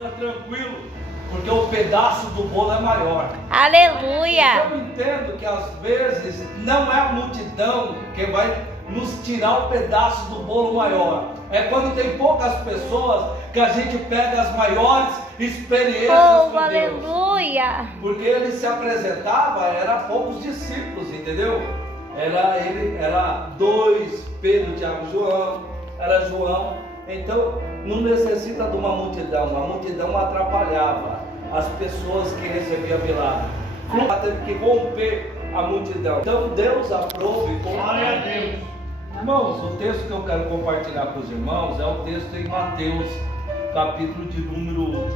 Fica tranquilo, porque o pedaço do bolo é maior. Aleluia! Eu entendo que às vezes não é a multidão que vai nos tirar o pedaço do bolo maior. É quando tem poucas pessoas que a gente pega as maiores experiências com Deus. Aleluia! Porque ele se apresentava, era poucos discípulos, entendeu? Era dois, Pedro, Tiago, João, era João. Então não necessita de uma multidão, a multidão atrapalhava as pessoas que recebiam milagre. Teve que romper a multidão. Então Deus aprove com glória a Deus. Irmãos, o texto que eu quero compartilhar com os irmãos é o texto em Mateus, capítulo de número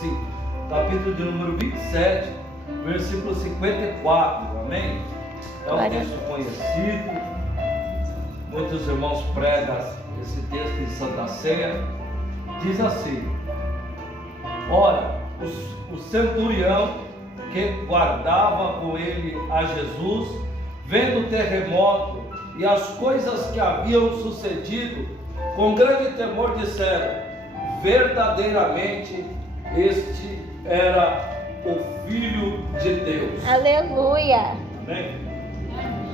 5, capítulo de número 27, versículo 54, amém? É um texto conhecido, muitos irmãos pregam esse texto em Santa Ceia. Diz assim: ora, o centurião que guardava com ele a Jesus, vendo o terremoto e as coisas que haviam sucedido, com grande temor disseram: verdadeiramente este era o Filho de Deus. Aleluia! Amém?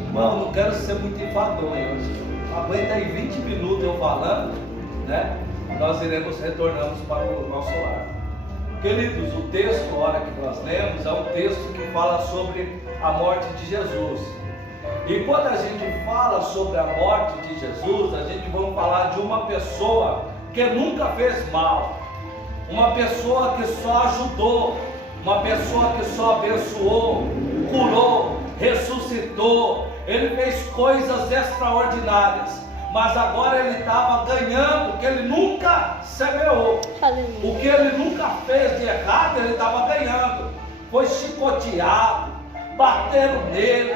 Irmão, não quero ser muito enfadonho. Aguenta aí 20 minutos eu falando, né? Nós iremos retornamos para o nosso lar. Queridos, o texto, a hora que nós lemos, é um texto que fala sobre a morte de Jesus. E quando a gente fala sobre a morte de Jesus, a gente vai falar de uma pessoa que nunca fez mal, uma pessoa que só ajudou, uma pessoa que só abençoou, curou, ressuscitou. Ele fez coisas extraordinárias, mas agora ele estava ganhando o que ele nunca semeou. O que ele nunca fez de errado, ele estava ganhando. Foi chicoteado, bateram nele,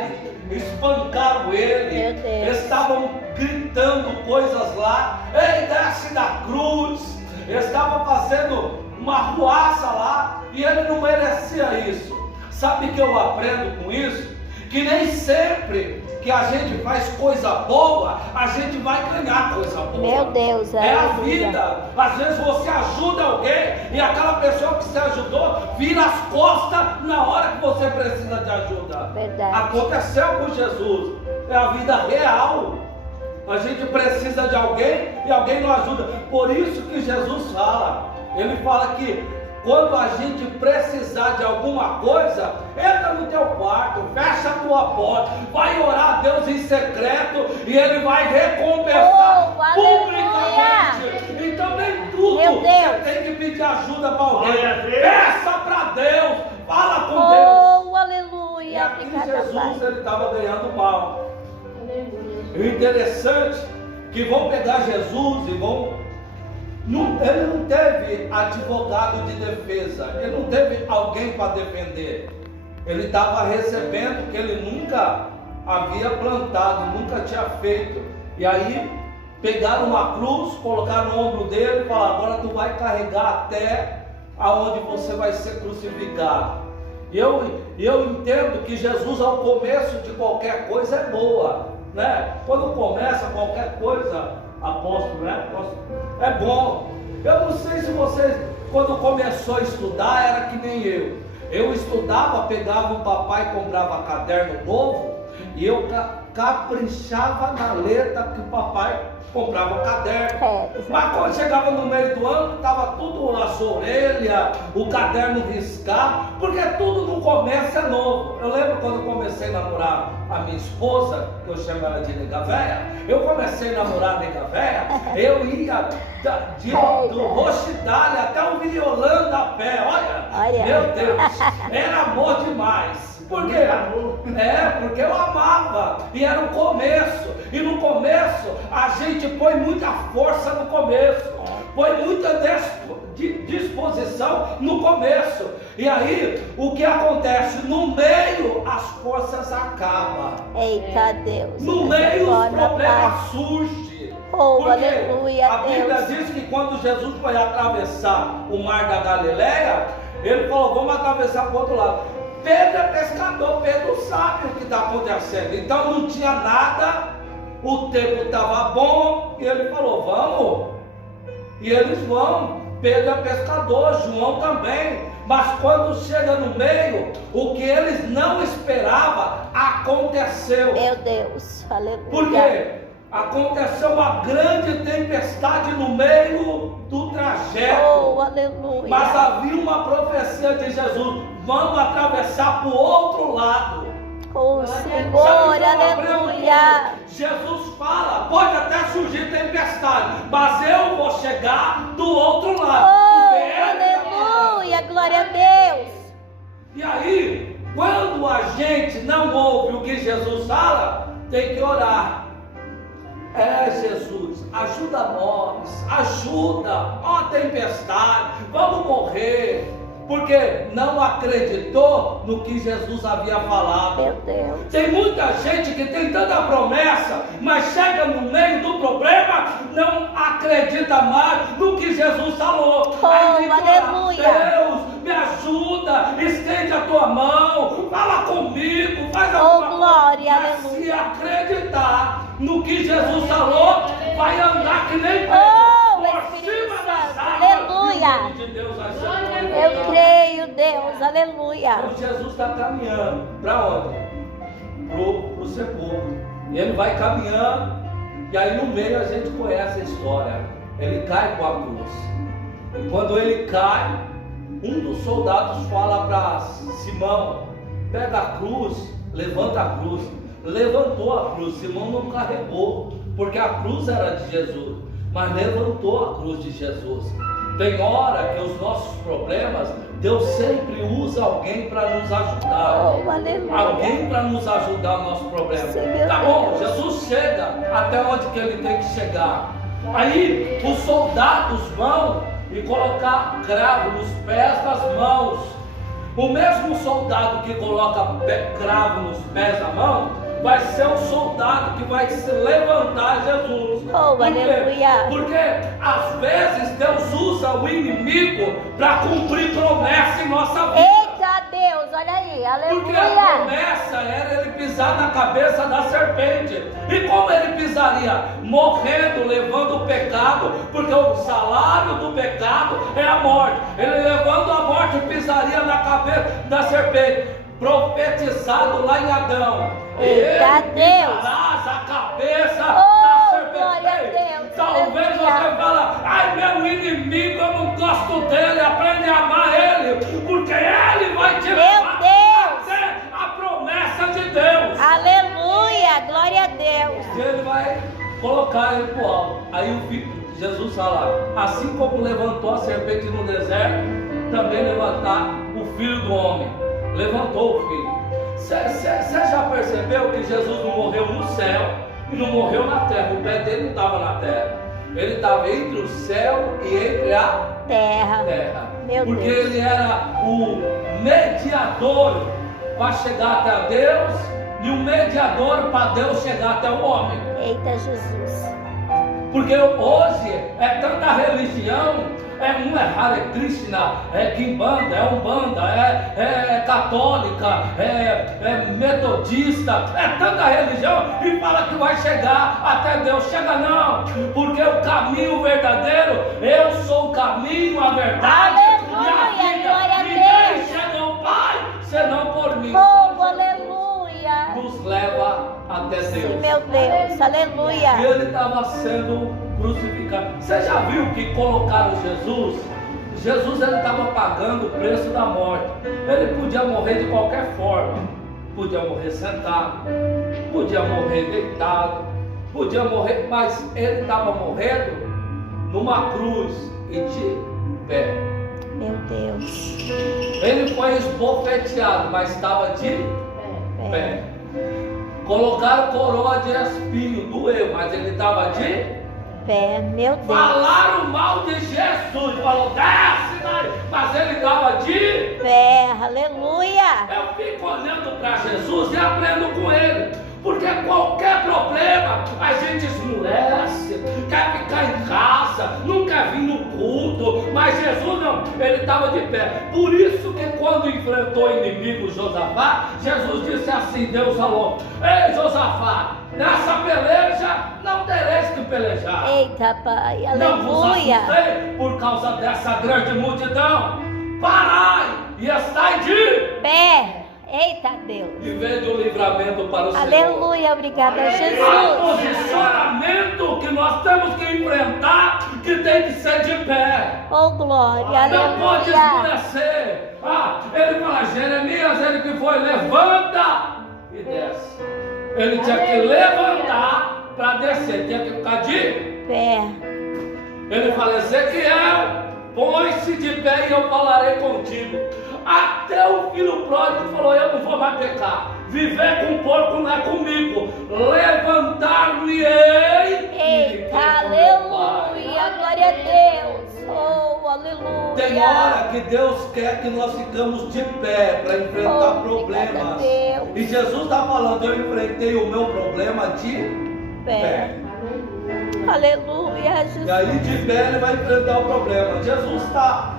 espancaram ele, estavam gritando coisas lá: ei, desce da cruz. Estavam fazendo uma ruaça lá, e ele não merecia isso. Sabe o que eu aprendo com isso? Que nem sempre que a gente faz coisa boa, a gente vai ganhar coisa boa. Meu Deus, é a vida. Às vezes você ajuda alguém e aquela pessoa que você ajudou vira as costas na hora que você precisa de ajuda. Verdade. Aconteceu com Jesus. É a vida real. A gente precisa de alguém e alguém não ajuda. Por isso que Jesus fala. Ele fala que quando a gente precisar de alguma coisa, entra no teu quarto, fecha a tua porta, vai orar a Deus em secreto e Ele vai recompensar publicamente. Então nem tudo você tem que pedir ajuda para alguém. Peça para Deus, fala com Deus. Aleluia. E aqui Jesus ele estava ganhando mal. E o interessante é que vão pegar Jesus e vão... ele não teve advogado de defesa, ele não teve alguém para defender. Ele estava recebendo o que ele nunca havia plantado, nunca tinha feito. E aí pegaram uma cruz, colocaram no ombro dele e falaram: agora tu vai carregar até aonde você vai ser crucificado. E eu entendo que Jesus, ao começo de qualquer coisa, é boa, né? Quando começa qualquer coisa, apóstolo, né? É bom. Eu não sei se vocês, quando começou a estudar, era que nem eu. Eu estudava, pegava o papai, comprava caderno novo e eu caprichava na letra que o papai comprava o caderno. Mas quando chegava no meio do ano, estava tudo as orelhas, o caderno riscado, porque tudo no começo é novo. Eu lembro quando comecei a namorar a minha esposa, que eu chamo ela de nega véia. Eu comecei a namorar a nega véia, eu ia do Rochidale até o Violanda a pé. Olha, meu Deus, era amor demais. Por quê? Porque eu amava, e era o começo, e no começo a gente põe muita força no começo, põe muita disposição no começo, e aí o que acontece? No meio as forças acabam. Eita Deus! No meio os problemas surgem. Aleluia! A Bíblia diz que quando Jesus foi atravessar o mar da Galileia, ele falou: vamos atravessar para o outro lado. Pedro é pescador, Pedro sabe o que está acontecendo. Então não tinha nada, o tempo estava bom, e ele falou: vamos. E eles vão. Pedro é pescador, João também. Mas quando chega no meio, o que eles não esperavam aconteceu. Meu Deus, aleluia. Por quê? Aconteceu uma grande tempestade no meio do trajeto. Oh, aleluia. Mas havia uma profecia de Jesus: vamos atravessar para o outro lado. Oh, Senhor, aleluia. Jesus fala: pode até surgir tempestade, mas eu vou chegar do outro lado. Oh, aleluia, glória a Deus. E aí, quando a gente não ouve o que Jesus fala, tem que orar. Jesus, ajuda nós, ajuda, ó tempestade, vamos morrer. Porque não acreditou no que Jesus havia falado. Meu Deus. Tem muita gente que tem tanta promessa, mas chega no meio do problema, não acredita mais no que Jesus falou. Oh, Aí tem que orar: aleluia. Deus, me ajuda, estende a tua mão, fala comigo, faz Oh, alguma glória, coisa. Mas aleluia. se acreditar no que Jesus falou, vai andar que nem Pedro, Oh, por Espírito cima das Santo, águas. aleluia. E o nome de Deus vai ser glorificado. Eu creio, Deus, aleluia. Então Jesus está caminhando para onde? Para o sepulcro. E ele vai caminhando, e aí no meio a gente conhece a história. Ele cai com a cruz. E quando ele cai, um dos soldados fala para Simão: pega a cruz, levanta a cruz. Levantou a cruz. Simão não carregou, porque a cruz era de Jesus, mas levantou a cruz de Jesus. Tem hora que os nossos problemas, Deus sempre usa alguém para nos ajudar. Oh, aleluia. Alguém para nos ajudar no nosso problema. Sim, meu Tá bom, Deus. Jesus chega até onde que ele tem que chegar. Aí os soldados vão e colocar cravo nos pés das mãos. O mesmo soldado que coloca cravo nos pés da mão vai ser o soldado que vai se levantar Jesus. Oh, Por quê? aleluia. Porque às vezes Deus usa o inimigo para cumprir promessa em nossa vida. Eita Deus, olha aí, Porque a aleluia. promessa era ele pisar na cabeça da serpente. E como ele pisaria? Morrendo, levando o pecado, porque o salário do pecado é a morte. Ele levando a morte pisaria na cabeça da serpente. Profetizado lá em Adão. Eita Deus. Pisarás a cabeça Oh, da serpente. glória a Ei, Deus, talvez aleluia. você fala: ai, meu inimigo, eu não gosto dele. Aprende a amar ele, porque ele vai te Meu levar Deus. até a promessa de Deus. Aleluia, glória a Deus. Ele vai colocar ele para o alto. Aí o filho, Jesus fala: assim como levantou a serpente no deserto, também levantar o filho do homem. Levantou o filho. Você já percebeu que Jesus não morreu no céu e não morreu na terra? O pé dele não estava na terra. Ele estava entre o céu e entre a Terra. terra. Meu Porque Deus. ele era o mediador para chegar até Deus e o mediador para Deus chegar até o homem. Eita Jesus. Porque hoje é tanta religião, um é Hare Krishna, é Kimbanda, é Umbanda, é católica, é metodista, é tanta religião e fala que vai chegar até Deus. Chega não, porque o caminho verdadeiro, eu sou o caminho, a verdade Aleluia, e a vida. glória a Ninguém Deus. chega ao Pai senão por mim. Oh, Só aleluia. nos leva até Deus. Sim, meu Deus, E aleluia. ele estava sendo crucificado. Você já viu que colocaram Jesus? Jesus ele estava pagando o preço da morte. Ele podia morrer de qualquer forma. Podia morrer sentado, podia morrer deitado, podia morrer, mas ele estava morrendo numa cruz e de pé. Meu Deus. Ele foi esbofeteado, mas estava de pé. Colocaram coroa de espinho, doeu, mas ele estava de Pé, meu Deus. falaram mal de Jesus, falou: desce daí, mas ele estava de Pé, aleluia. Eu fico olhando para Jesus e aprendo com ele, Porque qualquer problema a gente esmolece, quer ficar em casa, não quer vir no culto. Mas Jesus não, ele estava de pé. Por isso que quando enfrentou o inimigo Josafá, Jesus disse assim, Deus falou: ei Josafá, nessa peleja não tereis que pelejar. Eita, Pai, Não vos aleluia. assustei por causa dessa grande multidão. Parai e estai de Pé. Eita, Deus. e vede o livramento para o Senhor. Aleluia, obrigada, Há Jesus. posicionamento que nós temos que enfrentar, que tem que ser de pé. Oh, glória, Não pode aleluia. escurecer. Ele fala, Jeremias, ele que foi, levanta e desce. Ele tinha que levantar para descer, tinha que ficar de. Pé. Ele fala, Ezequiel, põe-se de pé e eu falarei contigo. Até o filho pródigo falou, eu não vou mais pecar. Viver com porco não é comigo. Levantar-me-ei. Eita, aleluia, glória a Deus. Oh, aleluia. Tem hora que Deus quer que nós ficamos de pé para enfrentar Oh, problemas. obrigada, Deus. E Jesus está falando, eu enfrentei o meu problema de pé. Aleluia, Jesus. E aí de pé ele vai enfrentar o problema. Jesus está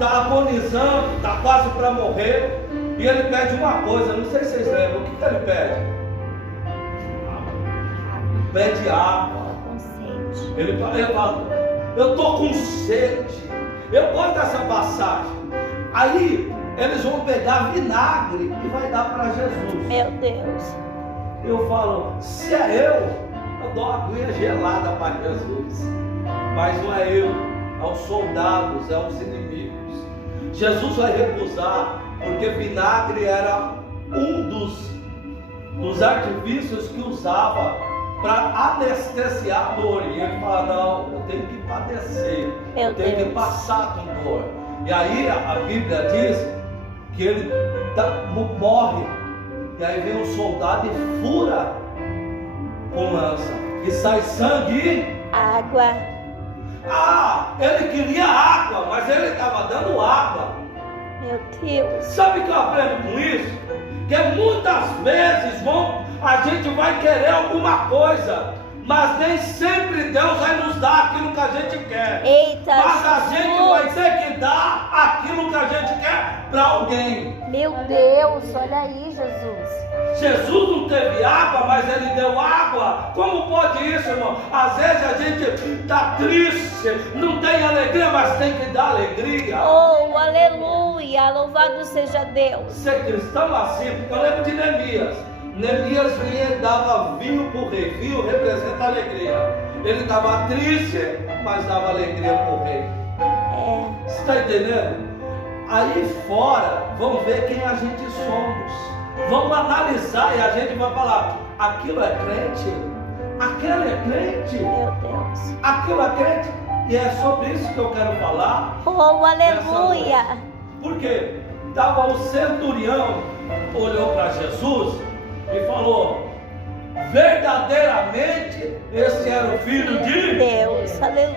agonizando, está quase para morrer. E ele pede uma coisa, não sei se vocês lembram, o que ele pede? Pede água. Com sede. Ele fala, eu estou com sede. Eu gosto dessa passagem. Aí eles vão pegar vinagre e vai dar para Jesus. Meu Deus. Eu falo, se é eu dou uma aguinha gelada para Jesus. Mas não é eu, é os soldados, é os inimigos. Jesus vai recusar, porque vinagre era um dos artifícios que usava para anestesiar a dor. E ele fala, não, eu tenho que padecer, eu tenho que passar com dor. E aí a Bíblia diz que ele morre. E aí vem o soldado e fura com lança. E sai sangue e água. Ele queria água, mas ele estava dando água. Meu Deus. Sabe o que eu aprendo com isso? Que muitas vezes a gente vai querer alguma coisa, mas nem sempre Deus vai nos dar aquilo que a gente quer. Eita, mas a Jesus. gente vai ter que dar aquilo que a gente quer para alguém. Meu Deus, olha aí, Jesus. Jesus não teve água, mas ele deu água. Como pode isso, irmão? Às vezes a gente está triste, não tem alegria, mas tem que dar alegria. Oh, aleluia, louvado seja Deus. Ser cristão assim, eu lembro de Neemias. Neemias vinha e dava vinho para o rei. Vinho representa alegria. Ele estava triste, mas dava alegria para o rei. Você está entendendo? Aí fora, vamos ver quem a gente somos. Vamos analisar e a gente vai falar, aquilo é crente? Aquele é crente? Meu Deus. Aquilo é crente? E é sobre isso que eu quero falar. Oh, aleluia. Por quê? Estava o centurião, olhou para Jesus e falou, verdadeiramente esse era o filho de Deus, aleluia.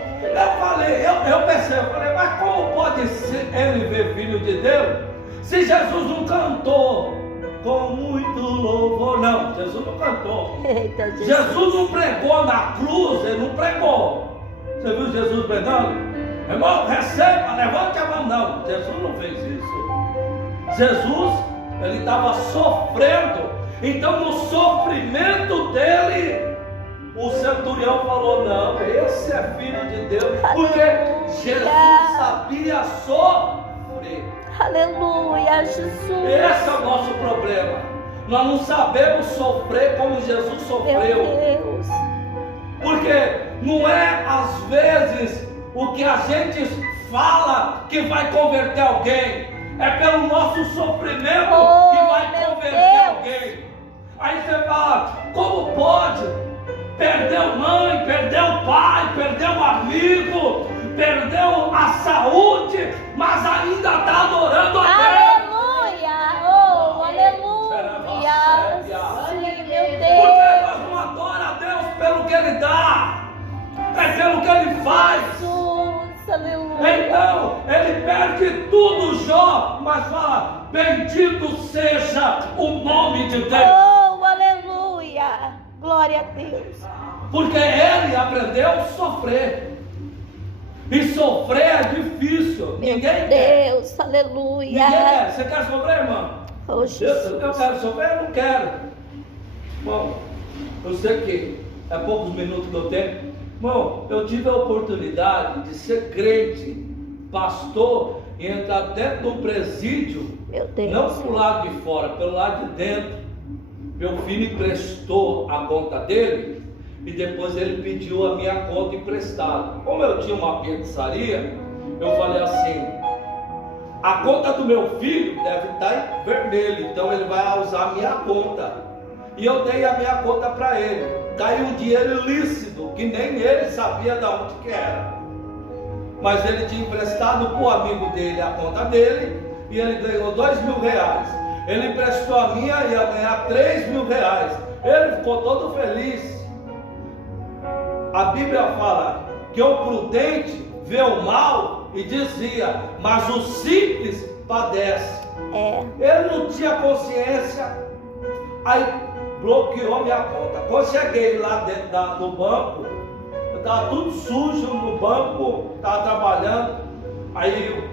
Eu pensei, mas como pode ser ele ver filho de Deus se Jesus não cantou com muito louvor? Não, Jesus não cantou. Eita, Jesus. Jesus não pregou na cruz, ele não pregou. Você viu Jesus pregando? Irmão, receba, levante a mão. Não, Jesus não fez isso. Jesus, ele estava sofrendo. Então no sofrimento dele, o centurião falou, não, esse é filho de Deus. Porque Jesus sabia sofrer. Aleluia, Jesus. Esse é o nosso problema. Nós não sabemos sofrer como Jesus sofreu. Meu Deus. Porque não é às vezes o que a gente fala que vai converter alguém. É pelo nosso sofrimento que vai converter alguém. Aí você fala, como pode? Perdeu mãe, perdeu pai, perdeu amigo, perdeu a saúde, mas ainda está adorando a Deus. Aleluia, oh, aleluia. Sim, meu Deus. Porque nós não adoramos a Deus pelo que Ele dá, é pelo que Ele faz. Jesus, aleluia. Então, ele perde tudo, Jó, mas fala, bendito seja o nome de Deus. Oh, aleluia. glória a Deus. Porque ele aprendeu a sofrer. E sofrer é difícil. Meu Ninguém quer. Deus, aleluia. Ninguém quer. Você quer sofrer, irmão? Oh, Jesus. Eu quero sofrer? Eu não quero. Bom, eu sei que é poucos minutos que eu tenho. Irmão, eu tive a oportunidade de ser crente, pastor, e entrar dentro do presídio. Meu Deus. Não pro lado de fora, pelo lado de dentro. Meu filho emprestou a conta dele e depois ele pediu a minha conta emprestada. Como eu tinha uma pizzaria, eu falei assim: a conta do meu filho deve estar em vermelho, então ele vai usar a minha conta. E eu dei a minha conta para ele. Caiu um dinheiro ilícito, que nem ele sabia de onde que era. Mas ele tinha emprestado para o amigo dele a conta dele e ele ganhou R$2.000. Ele emprestou a minha e ia ganhar R$3.000. Ele ficou todo feliz. A Bíblia fala que o prudente vê o mal e dizia, mas o simples padece. Ele não tinha consciência. Aí bloqueou minha conta. Quando cheguei lá dentro do banco, eu estava tudo sujo no banco, estava trabalhando. Aí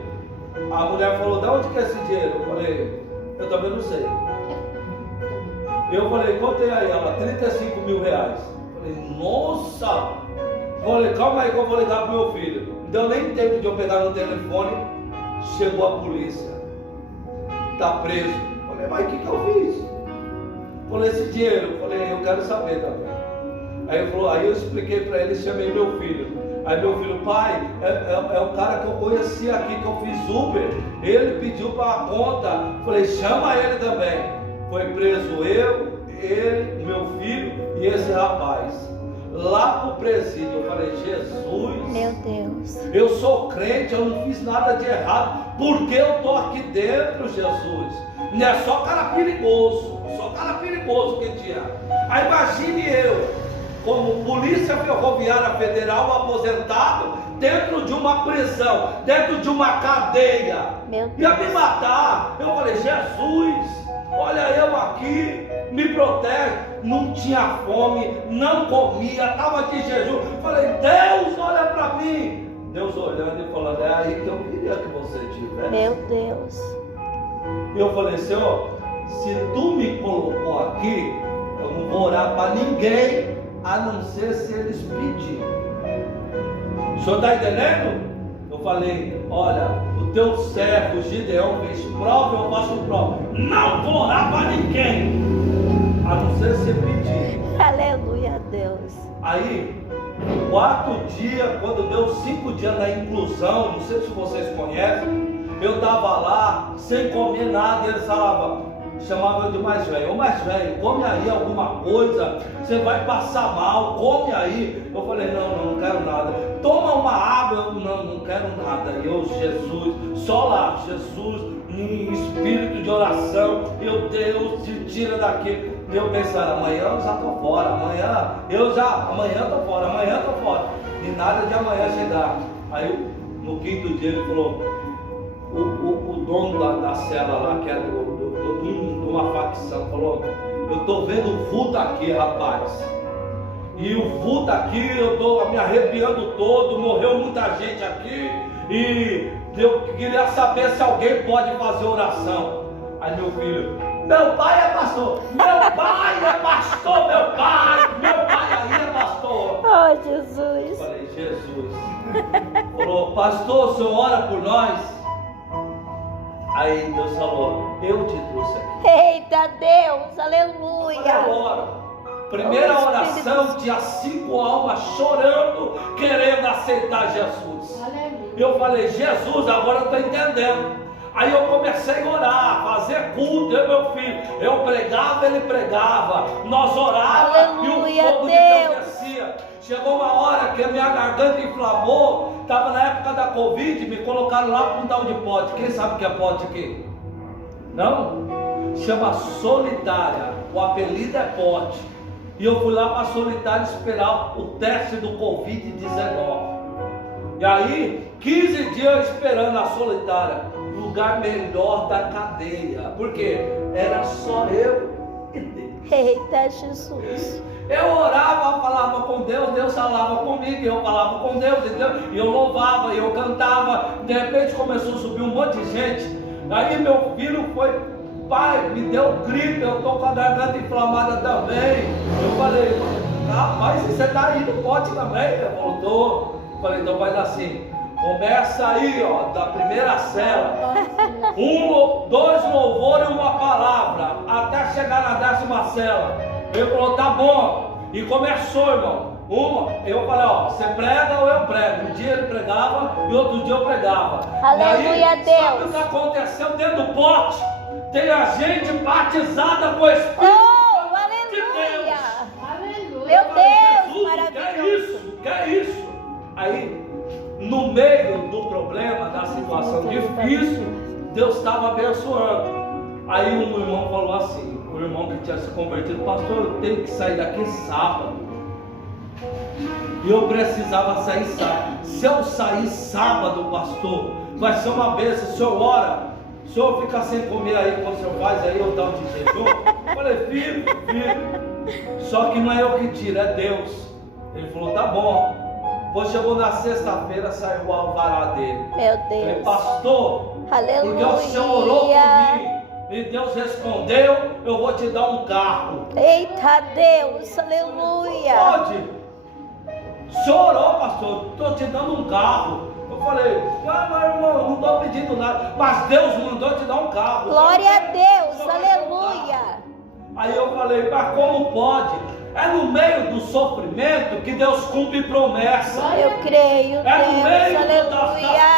a mulher falou: de onde que é esse dinheiro? Eu falei: eu também não sei. Eu falei: quanto é aí? Ela: R$35.000. Falei: nossa! Falei: calma aí que eu vou ligar pro meu filho. Não deu nem tempo de eu pegar no telefone. Chegou a polícia. Tá preso. Falei: mas o que eu fiz? Falei: esse dinheiro. Falei: eu quero saber também. Aí ele falou, aí eu expliquei para ele, chamei meu filho. Aí meu filho: pai, é o cara que eu conheci aqui, que eu fiz Uber. Ele pediu para a conta. Falei: chama ele também. Foi preso eu, ele, meu filho e esse rapaz. Lá pro presídio, eu falei: Jesus, meu Deus, eu sou crente, eu não fiz nada de errado. Por que eu tô aqui dentro, Jesus? Não é só cara perigoso, que tinha. Aí imagine eu, como Polícia Ferroviária Federal, aposentado, dentro de uma prisão, dentro de uma cadeia, ia me matar. Eu falei: Jesus, olha eu aqui, me protege. Não tinha fome, não comia, estava de jejum. Falei: Deus, olha para mim. Deus olhando e falando: é aí que eu queria que você estivesse. Meu Deus. E eu falei: Senhor, se tu me colocou aqui, eu não vou orar para ninguém, a não ser se eles pedirem. O senhor está entendendo? Eu falei: olha, o teu servo Gideão fez prova, eu faço prova. Não vou orar para ninguém, a não ser se pedir. Aleluia a Deus. Aí, no quarto dia, quando deu 5 dias na inclusão, não sei se vocês conhecem, eu estava lá, sem comer nada, e eles chamavam eu de mais velho: ô mais velho, come aí alguma coisa, você vai passar mal, come aí. Eu falei: não quero nada. Toma uma água. Eu: não quero nada. E eu: Jesus, só lá, Jesus, em espírito de oração, meu Deus, te tira daqui. E eu pensando: amanhã eu já estou fora, amanhã estou fora, e nada de amanhã chegar. Aí no quinto dia ele falou, o dono da cela lá, que era de uma facção, falou: eu estou vendo o vulto aqui, rapaz. E o vulto aqui, eu estou me arrepiando todo, morreu muita gente aqui. E eu queria saber se alguém pode fazer oração. Aí meu filho: meu pai é pastor, meu pai aí é pastor. Oh, Jesus. Eu falei: Jesus. Falou: pastor, o senhor ora por nós? Aí Deus falou: eu te trouxe aqui. Eita Deus, aleluia. Eu oro. Primeira oração, tinha 5 almas chorando, querendo aceitar Jesus. Eu falei: Jesus, agora eu estou entendendo. Aí eu comecei a orar, fazer culto, eu e meu filho. Eu pregava, ele pregava, nós orávamos e o fogo de Deus descia. Chegou uma hora que a minha garganta inflamou, estava na época da Covid, me colocaram lá para um tal de pote. Quem sabe o que é pote aqui? Não? Chama Solitária, o apelido é pote. E eu fui lá para Solitária esperar o teste do Covid-19. E aí, 15 dias esperando a Solitária, lugar melhor da cadeia, porque era só eu e Deus. Eita, Jesus. Eu orava, falava com Deus, Deus falava comigo, eu falava com Deus, e eu louvava, e eu cantava. De repente começou a subir um monte de gente. Aí meu filho foi, pai, me deu gripe, eu estou com a garganta inflamada também. Eu falei, rapaz, você está aí no pote também? Ele falou, tô. Eu falei, então faz assim, começa aí, ó, da primeira cela, 2 louvores e uma palavra, até chegar na 10ª cela. Ele falou, tá bom. E começou, irmão. Eu falei, ó, você prega ou eu prego? Um dia ele pregava e outro dia eu pregava. Aleluia, aí, Deus. sabe o que aconteceu dentro do pote? Tem a gente batizada com o Espírito de Deus. Aleluia. Meu Deus, Jesus, maravilhoso. que é isso? Aí, no meio do problema, da situação difícil, Deus estava abençoando. Aí um irmão falou assim, o irmão que tinha se convertido, pastor, eu tenho que sair daqui sábado. E eu precisava sair sábado. Se eu sair sábado, pastor, vai ser uma bênção. O senhor ora, o senhor fica sem comer aí, quando o senhor faz aí, eu dou de jejum. Eu falei, filho, só que não é eu que tiro, é Deus. Ele falou, tá bom. Quando chegou na sexta-feira, saiu o alvará dele. Meu Deus. Falei, pastor, aleluia. porque o senhor orou por mim e Deus respondeu, eu vou te dar um carro. Eita Deus, aleluia. Pode? O senhor orou, pastor, estou te dando um carro. Eu falei, mas irmão, eu não estou pedindo nada, mas Deus mandou te dar um carro. Glória a Deus, aleluia. Aí eu falei, mas como pode? É no meio do sofrimento que Deus cumpre promessa. Eu creio, é no meio Deus, das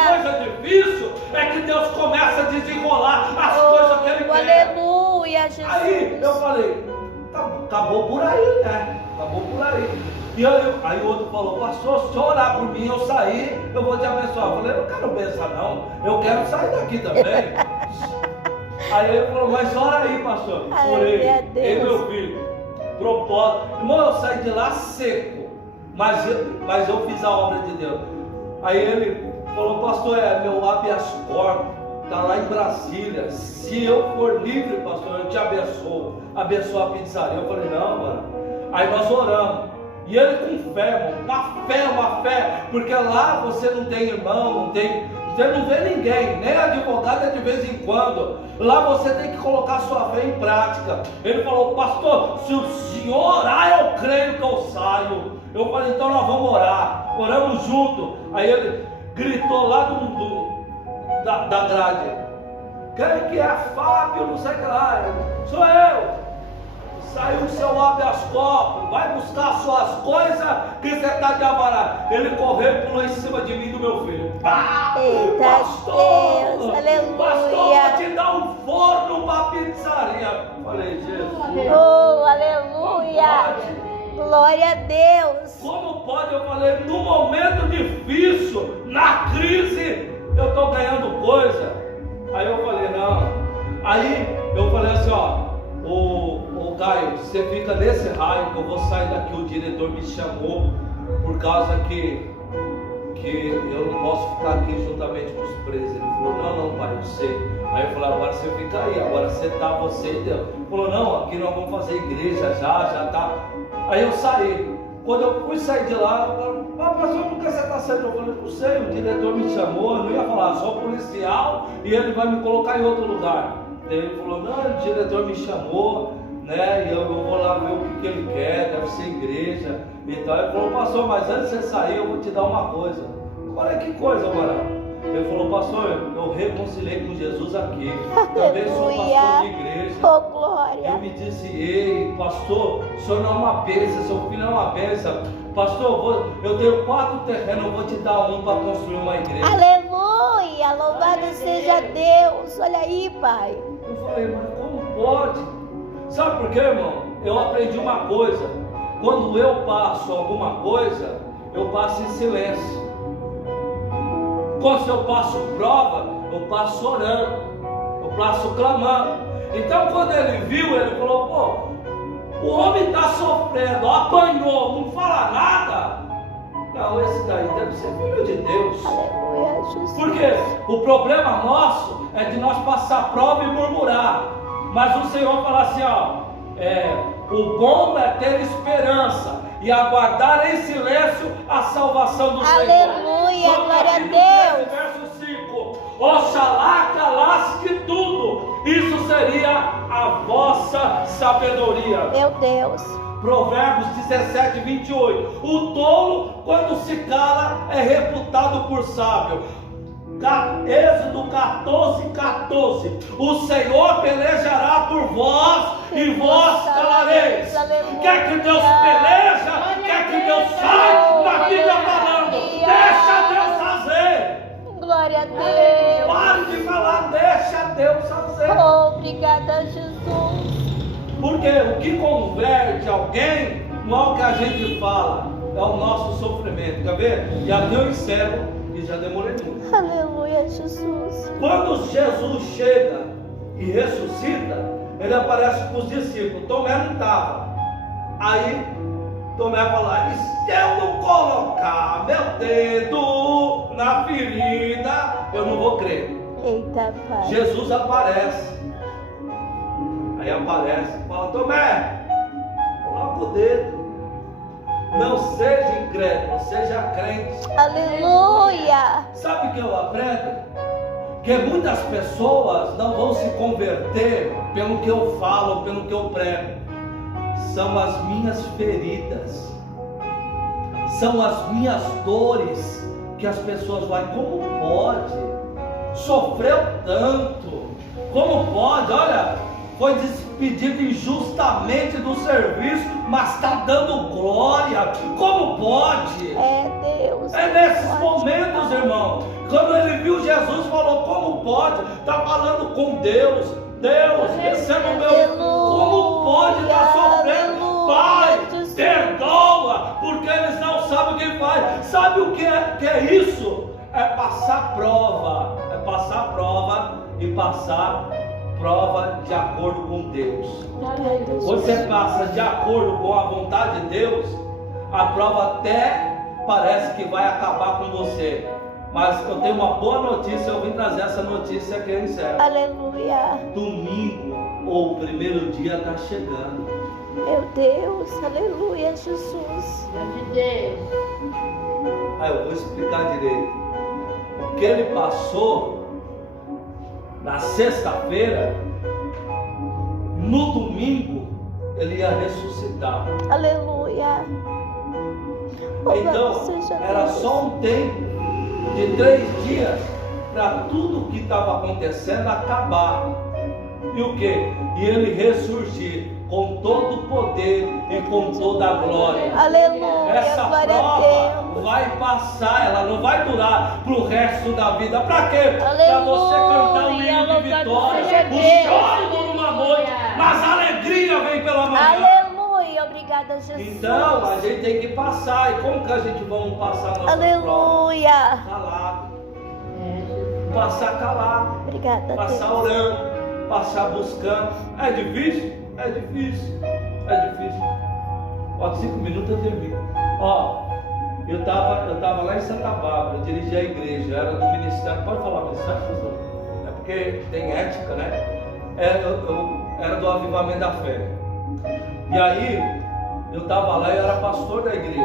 coisas difíceis é que Deus começa a desenrolar as coisas que Ele quer. Aleluia, Jesus. Aí eu falei, acabou por aí, né? Acabou por aí. E aí o outro falou, pastor, se o senhor orar por mim, eu sair, eu vou te abençoar. Eu falei, eu não quero benção não, eu quero sair daqui também. Aí ele falou, mas ora aí, pastor. Orei, ei meu filho, propósito. Irmão, eu saí de lá seco, mas eu fiz a obra de Deus. Aí ele falou, pastor, meu habeas corpus está lá em Brasília. Se eu for livre, pastor, eu te abençoo. Abençoa a pizzaria. Eu falei, não, mano. Aí nós oramos. E ele com fé, irmão, uma fé, porque lá você não tem irmão, você não vê ninguém, nem advogado é de vez em quando. Lá você tem que colocar sua fé em prática. Ele falou, pastor, se o senhor orar, eu creio que eu saio. Eu falei, então nós vamos orar. Oramos junto. Aí ele gritou lá da grade, quem que é Fábio, não sei o que lá. Sou eu. Saiu o seu habeas corpus, vai buscar suas coisas que você está de alvará. Ele correu e pulou em cima de mim e do meu filho. Eita pastor, Deus, aleluia. Pastor, vou te dar um forno para a pizzaria. Falei, Jesus. Oh, aleluia. Glória a Deus. Como pode? Eu falei, no momento difícil, na crise, eu estou ganhando coisa. Aí eu falei, não. Aí eu falei assim, ó. Ô Caio, você fica nesse raio que eu vou sair daqui. O diretor me chamou por causa que eu não posso ficar aqui juntamente com os presos. Ele falou, não pai, eu sei. Aí eu falei, agora você fica aí, agora você e Deus. Ele falou, não, aqui nós vamos fazer igreja já tá. Aí eu saí. Quando eu fui sair de lá, eu falei, pastor, por que você está saindo? Eu falei, não sei, o diretor me chamou, eu não ia falar, sou policial e ele vai me colocar em outro lugar. Ele falou, não, o diretor me chamou, né? E eu vou lá ver o que ele quer, deve ser igreja. Então ele falou, pastor, mas antes de você sair, eu vou te dar uma coisa. Eu falei, que coisa, mano? Ele falou, pastor, eu reconciliei com Jesus aqui. Também sou pastor de igreja. Oh, glória. Eu me disse, ei, pastor, o senhor não é uma bênção, seu filho é uma bênção. Pastor, eu tenho 4 terrenos, eu vou te dar um para construir uma igreja. Aleluia, louvado seja Deus. Olha aí, pai. Eu falei, mas como pode? Sabe por quê, irmão? Eu aprendi uma coisa. Quando eu passo alguma coisa, eu passo em silêncio. Quando eu passo prova, eu passo orando, eu passo clamando. Então quando ele viu, ele falou, pô, o homem está sofrendo, apanhou, não fala nada. Não, esse daí deve ser filho de Deus. Aleluia, Jesus. Porque o problema nosso é de nós passar prova e murmurar. Mas o Senhor fala assim, ó, O bom é ter esperança e aguardar em silêncio a salvação do Senhor. Aleluia, Só glória a capítulo Deus. 13, verso 5. Oxalá calasse de tudo. Isso seria a vossa sabedoria. Meu Deus. Provérbios 17, 28. O tolo, quando se cala, é reputado por sábio. Êxodo 14, 14. O Senhor pelejará por vós e vós calareis. Quer que Deus peleja? Quer que Deus saia? Está aqui falando. Deixa Deus fazer. Glória a Deus. Pare de falar, deixa Deus fazer. Obrigada, Jesus. Porque o que converte alguém não é o que a gente fala, é o nosso sofrimento. Quer ver? Já eu encerro e já demorei muito. Aleluia, Jesus. Quando Jesus chega e ressuscita, ele aparece para os discípulos. Tomé não estava. Aí Tomé fala: e se eu não colocar meu dedo na ferida, eu não vou crer. Eita, Pai. Jesus aparece. Aí aparece, fala: Tomé, coloca o dedo. Não seja incrédulo, seja crente. Aleluia. Sabe o que eu aprendo? Que muitas pessoas não vão se converter pelo que eu falo, pelo que eu prego. São as minhas feridas, são as minhas dores que as pessoas vão: como pode? Sofreu tanto, como pode? Olha, foi despedido injustamente do serviço, mas está dando glória. Como pode? É Deus. É nesses momentos, irmão, quando ele viu Jesus, falou: como pode? Está falando com Deus. Deus, receba o meu. Como pode estar sofrendo? Pai, perdoa, porque eles não sabem o que faz. Sabe o que é isso? É passar prova. É passar prova e passar prova de acordo com Deus. Você passa de acordo com a vontade de Deus, a prova até parece que vai acabar com você. Mas eu tenho uma boa notícia, eu vim trazer essa notícia aqui em encerro. Aleluia. Domingo ou o primeiro dia está chegando. Meu Deus, aleluia, Jesus. Aí eu vou explicar direito. O que ele passou na sexta-feira, no domingo ele ia ressuscitar. Aleluia. Então era só um tempo de 3 dias para tudo que estava acontecendo acabar. E o que? E ele ressurgir com todo o poder e com toda a glória. Aleluia. Essa Glória a prova Deus. vai passar, ela não vai durar para o resto da vida. Para quê? Para Aleluia. você cantar um hino de vitória. seja O Deus. choro dura uma noite, mas a alegria vem pela manhã. Aleluia. Obrigada, Jesus. Então a gente tem que passar. E como que a gente vai passar a nossa prova? Aleluia. Calado. Passar calado. Obrigada, Passar Deus. orando. Passar buscando. É difícil? É difícil. É difícil. Ó, 5 minutos eu termino. Ó, eu tava lá em Santa Bárbara, eu dirigi a igreja, era do ministério. Pode falar ministério, pastor? É porque tem ética, né? Eu era do Avivamento da Fé. E aí, eu estava lá e eu era pastor da igreja.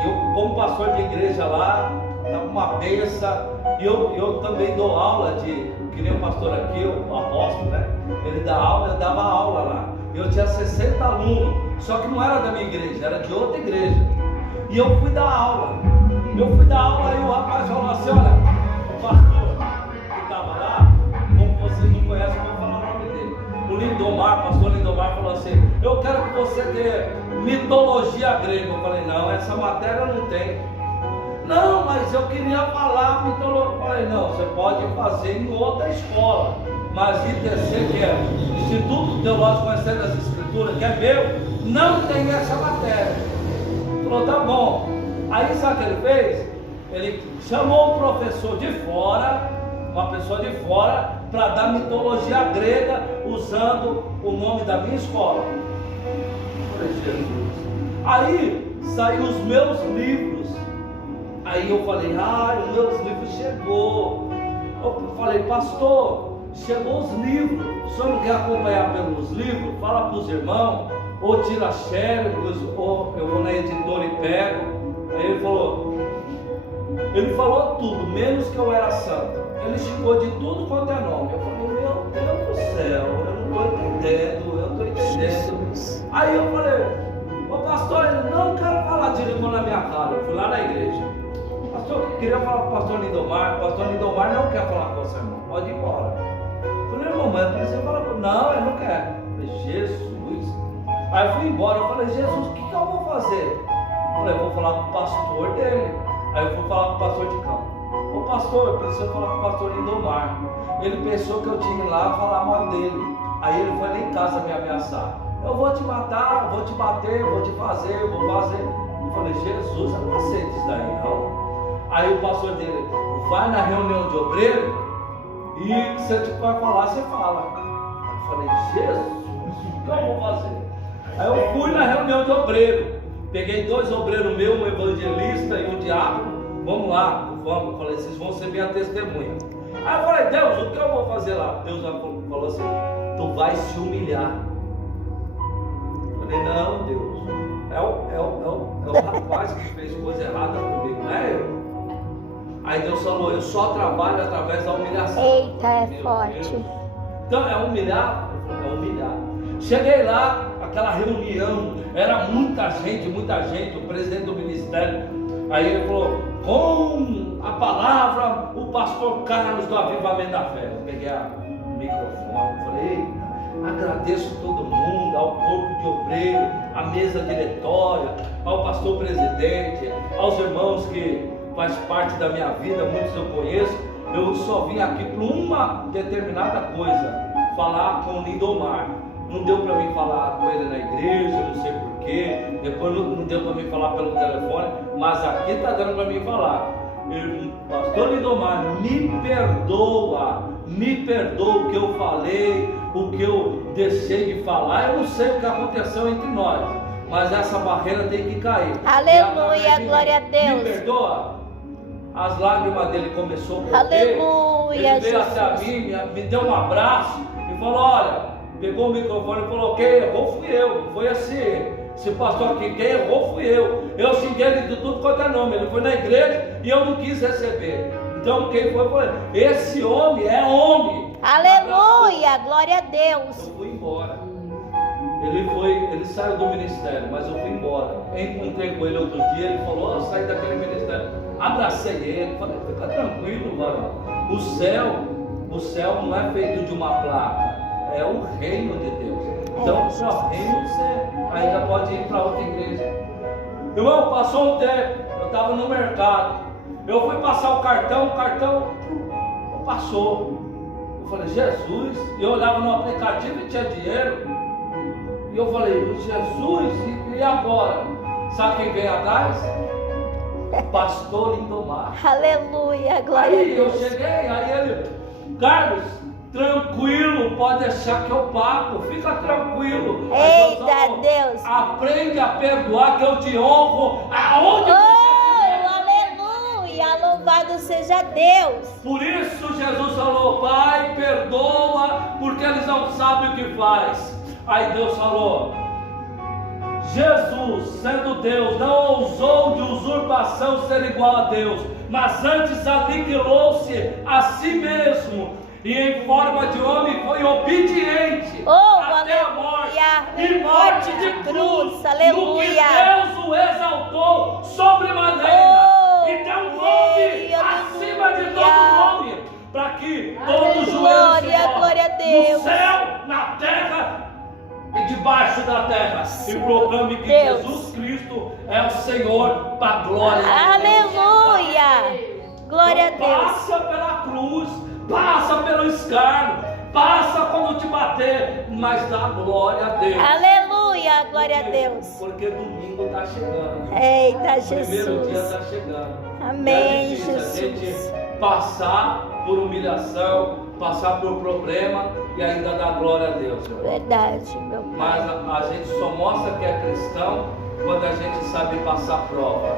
E eu, como pastor de igreja lá, estava uma benção. E eu também dou aula que nem o pastor aqui, o apóstolo, né? Ele dá aula, eu dava aula lá. Eu tinha 60 alunos, só que não era da minha igreja, era de outra igreja. E eu fui dar aula. Aí o rapaz falou assim: olha, o pastor que estava lá, como vocês não conhecem, eu vou falar o nome dele. O Lindomar, o pastor Lindomar falou assim: eu quero que você dê mitologia grega. Eu falei: não, essa matéria não tem. Não, mas eu queria falar mitologia. Eu falei: não, você pode fazer em outra escola, mas ITC, que é Instituto Teológico Conhecendo as Escrituras, que é meu, não tem essa matéria. Ele falou: tá bom. Aí sabe o que ele fez? Ele chamou um professor de fora, uma pessoa de fora, para dar mitologia grega usando o nome da minha escola. Eu falei: Jesus. Aí saiu os meus livros. Aí eu falei: os meus livros chegou. Eu falei: pastor, chegou os livros. O senhor não quer acompanhar pelos livros? Fala para os irmãos. ou tira xerox, ou eu vou na editora e pego. Aí ele falou tudo, menos que eu era santo. Ele xingou de tudo quanto é nome. Eu falei, meu Deus do céu, eu não estou entendendo. Aí eu falei, ô pastor, eu não quero falar direito na minha cara. Eu fui lá na igreja. Pastor, eu queria falar com o pastor Lindomar. O pastor Lindomar não quer falar com você, irmão. Pode ir embora. Eu falei, irmão, mas você fala com ele. Não, ele não quer. Eu falei, Jesus. Aí eu fui embora. Eu falei, Jesus, o que eu vou fazer? Eu falei, eu vou falar com o pastor dele. Aí eu fui falar com o pastor de campo. Ô pastor, eu preciso falar com o pastor Lindomar. Ele pensou que eu tinha que ir lá falar mal dele. Aí ele foi lá em casa me ameaçar. Eu vou te matar, vou te bater, vou te fazer, vou fazer. Eu falei, Jesus, eu não aceito isso daí não. Aí o pastor dele, vai na reunião de obreiro e se eu te for falar, você fala. Eu falei, Jesus, o que eu vou fazer? Aí eu fui na reunião de obreiro. Peguei 2 obreiros meus, um evangelista e um diácono. Vamos lá, vamos. Eu falei, vocês vão ser minha testemunha. Aí eu falei, Deus, o que eu vou fazer lá? Deus falou assim, tu vai se humilhar. Eu falei, não, Deus, é o rapaz que fez coisa errada comigo, não é eu. Aí Deus falou, eu só trabalho através da humilhação. Eita, é Meu forte. Deus. Então é humilhar? É humilhar. Cheguei lá, aquela reunião, era muita gente, o presidente do ministério. Aí ele falou, com a palavra, o pastor Carlos do Avivamento da Fé. Eu peguei o microfone, falei, eita, agradeço todo mundo, ao corpo de obreiro, à mesa diretória, ao pastor presidente, aos irmãos que faz parte da minha vida, muitos eu conheço. Eu só vim aqui por uma determinada coisa, falar com o Lindomar. Não deu para mim falar com ele na igreja, não sei porquê. Depois não deu para mim falar pelo telefone, mas aqui está dando para mim falar. Pastor Lindomar, me perdoa o que eu falei, o que eu deixei de falar. Eu não sei o que aconteceu entre nós, mas essa barreira tem que cair. Aleluia, glória a Deus. Me perdoa. As lágrimas dele começou a correr. Aleluia, ele veio Jesus. até mim, me deu um abraço e falou, olha, pegou o microfone e falou, quem errou fui eu, foi esse pastor aqui, quem errou fui eu. Eu xinguei ele de tudo quanto é nome, ele foi na igreja e eu não quis receber. Então quem foi ele. Esse homem é homem. Aleluia, glória a Deus. Eu fui embora. Ele saiu do ministério, mas eu fui embora. Eu encontrei com ele outro dia, ele falou, saí daquele ministério. Abracei ele, falei, fica tranquilo, varão. O céu não é feito de uma placa, é o reino de Deus. Então, para o reino você ainda pode ir para outra igreja. Irmão, passou um tempo, eu estava no mercado. Eu fui passar o cartão passou. Eu falei, Jesus, eu olhava no aplicativo e tinha dinheiro. E eu falei, Jesus, e agora? Sabe quem veio atrás? Pastor Lindomar. Aleluia, glória a Aí eu Deus. cheguei, aí ele, Carlos, tranquilo, pode deixar que eu pago, fica tranquilo. Aí Eita, Deus falou, Deus. aprende a perdoar que eu te honro aonde você estiver. Aleluia, louvado seja Deus. Por isso Jesus falou, Pai, perdoa, porque eles não sabem o que faz. Aí Deus falou, Jesus, sendo Deus, não ousou de usurpação ser igual a Deus, mas antes aniquilou-se a si mesmo, e em forma de homem foi obediente até a morte, e morte de cruz, aleluia. no que Deus o exaltou sobremaneira, e deu um nome acima de todo nome, para que todo joelho se dobre, glória a Deus, no céu, na terra e debaixo da terra, e proclame que Deus. Jesus Cristo é o Senhor, para a glória de Deus. Aleluia, glória a Então, Deus. passa pela cruz, passa pelo escárnio, passa quando te bater, mas dá glória a Deus. Aleluia, glória a Deus. Porque domingo está chegando. Eita, O primeiro dia Jesus. está chegando. Amém, É difícil a Jesus. gente passar por humilhação, passar por problema e ainda dar glória a Deus. Irmão. Verdade, meu Pai. Mas a gente só mostra que é cristão quando a gente sabe passar prova.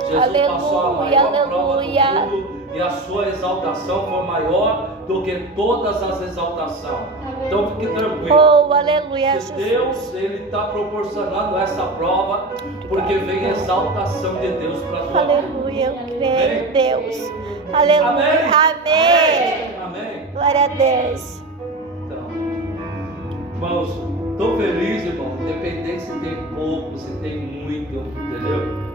Jesus Aleluia, passou a maior prova do aleluia. mundo e a sua exaltação for maior do que todas as exaltações. Então fique tranquilo. Oh, aleluia, Se Jesus. Deus ele está proporcionando essa prova, porque vem exaltação de Deus para a tua vida. Aleluia, eu creio, Deus. Aleluia, amém. Amém. Glória a Deus. Então, irmãos, estou feliz, irmão. Independente se tem pouco, se tem muito, entendeu?